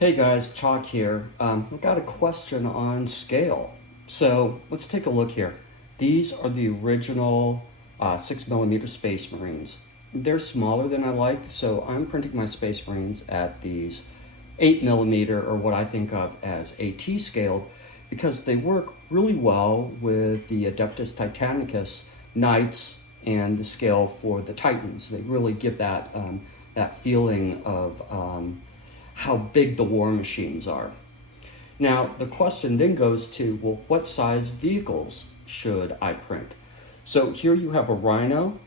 Hey guys, Chalk here. I've got a question on scale. So let's take a look here. These are the original 6mm Space Marines. They're smaller than I like, so I'm printing my Space Marines at these 8mm, or what I think of as AT scaled, because they work really well with the Apeptus Titanicus Knights and the scale for the Titans. They really give that feeling of how big the war machines are. Now, the question then goes to, well, what size vehicles should I print? So here you have a Rhino,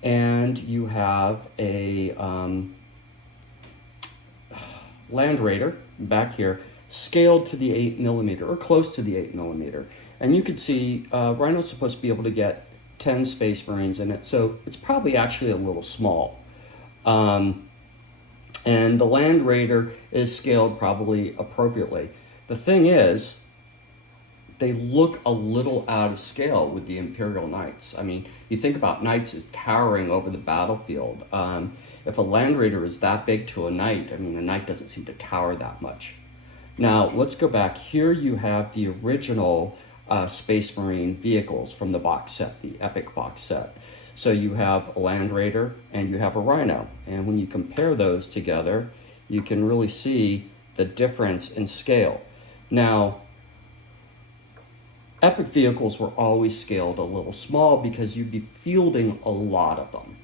and you have a Land Raider back here, scaled to the 8mm, or close to the 8mm. And you can see Rhino's supposed to be able to get 10 Space Marines in it, so it's probably actually a little small. And the Land Raider is scaled probably appropriately. The thing is, they look a little out of scale with the Imperial Knights. I mean, you think about Knights as towering over the battlefield. If a Land Raider is that big to a Knight, I mean, a Knight doesn't seem to tower that much. Now, let's go back. Here you have the original Space Marine vehicles from the box set, the Epic box set. So you have a Land Raider and you have a Rhino. And when you compare those together, you can really see the difference in scale. Now, Epic vehicles were always scaled a little small because you'd be fielding a lot of them.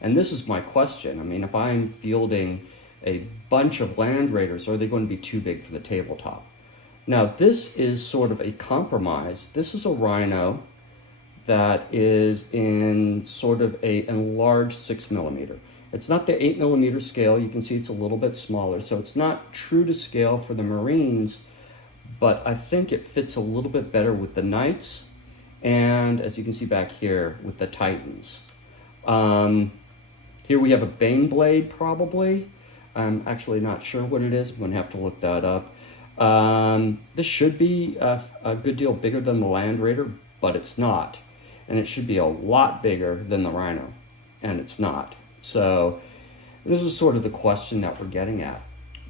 And this is my question. I mean, if I'm fielding a bunch of Land Raiders, are they going to be too big for the tabletop? Now, this is sort of a compromise. This is a Rhino that is in sort of an enlarged 6mm. It's not the 8mm scale. You can see it's a little bit smaller, so it's not true to scale for the Marines, but I think it fits a little bit better with the Knights, and as you can see back here, with the Titans. Here we have a Baneblade, probably. I'm actually not sure what it is. I'm going to have to look that up. This should be a good deal bigger than the Land Raider, but it's not. And it should be a lot bigger than the Rhino, and it's not. So this is sort of the question that we're getting at.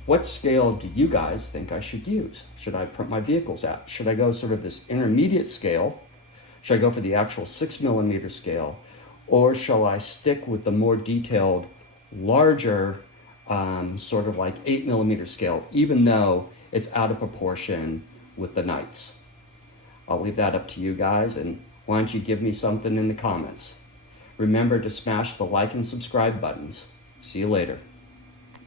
What scale do you guys think I should use? Should I print my vehicles at? Should I go sort of this intermediate scale? Should I go for the actual 6mm scale? Or shall I stick with the more detailed, larger, sort of like 8mm scale, even though it's out of proportion with the Knights? I'll leave that up to you guys, and why don't you give me something in the comments? Remember to smash the like and subscribe buttons. See you later.